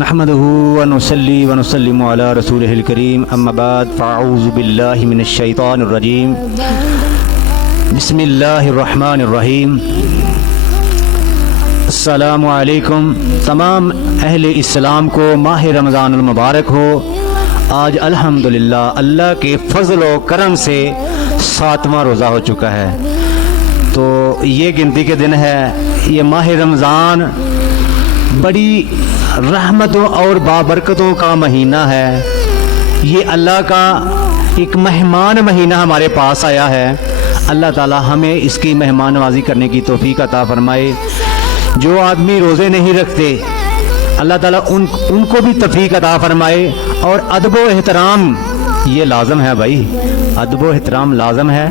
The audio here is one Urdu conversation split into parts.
نحمده ونصلي ونسلم على رسوله الكريم اما بعد فاعوذ بالله من الشیطان الرجیم بسم اللہ الرحمن الرحیم السلام علیکم۔ تمام اہل اسلام کو ماہ رمضان المبارک ہو۔ آج الحمدللہ اللہ کے فضل و کرم سے 7واں روزہ ہو چکا ہے، تو یہ گنتی کے دن ہے۔ یہ ماہ رمضان بڑی رحمتوں اور بابرکتوں کا مہینہ ہے۔ یہ اللہ کا ایک مہمان مہینہ ہمارے پاس آیا ہے۔ اللہ تعالی ہمیں اس کی مہمان نوازی کرنے کی توفیق عطا فرمائے۔ جو آدمی روزے نہیں رکھتے اللہ تعالیٰ ان کو بھی توفیق عطا فرمائے۔ اور ادب و احترام یہ لازم ہے بھائی، ادب و احترام لازم ہے۔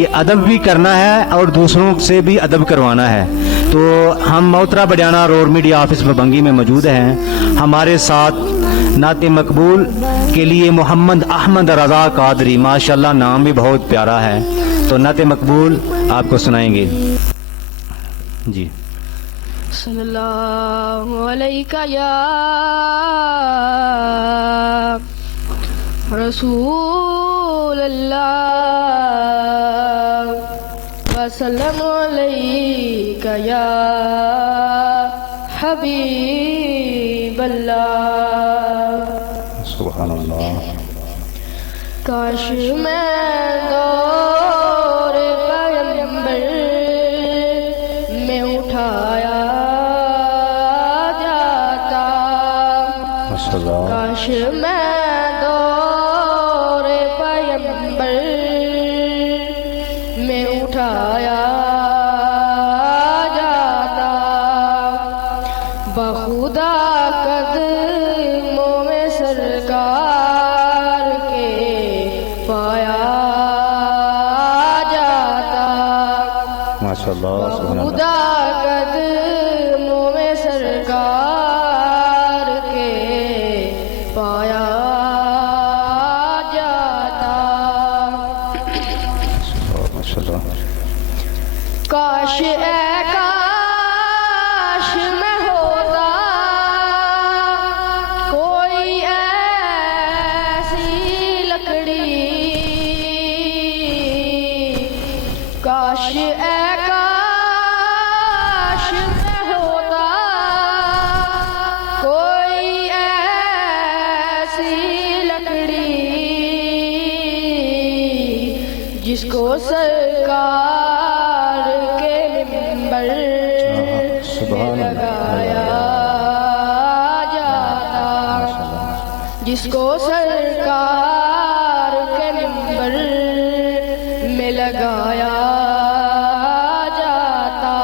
یہ ادب بھی کرنا ہے اور دوسروں سے بھی ادب کروانا ہے۔ تو ہم موترا بڈیانہ روڈ میڈیا آفس ببنگی میں موجود ہیں۔ ہمارے ساتھ نعت مقبول کے لیے محمد احمد رضا قادری، ماشاءاللہ نام بھی بہت پیارا ہے، تو نعت مقبول آپ کو سنائیں گے جی۔ صلی اللہ علیہ یا رسول اللہ وسلم علیہ یا حبیب اللہ۔ سبحان اللہ۔ کاش میں دور پیغمبر میں اٹھایا جاتا، کاش میں دور پیغمبر میں اٹھایا جاتا، بخدا قدموں میں سرکار کے پایا جاتا، بخدا قدموں میں سرکار کے پایا جاتا۔ کاش اے کاش میں ہوتا کوئی ایسی لکڑی، کاش اے کاش میں ہوتا کوئی ایسی لکڑی جس کو سرکار کے منبر میں لگایا جاتا، جس کو سرکار کے منبر میں لگایا جاتا،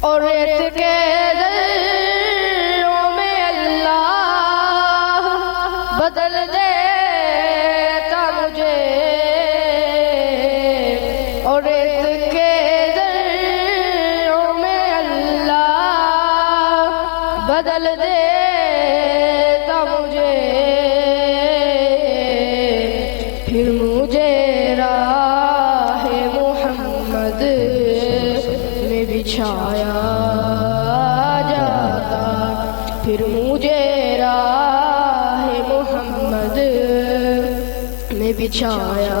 اور ریت کے ذروں میں اللہ بدل دیتا مجھے، اور ریت کے ذروں میں اللہ بدل دیتا مجھے، پھر مجھے راہ محمد میں بچھایا جاتا، پھر مجھے راہ محمد میں بچھایا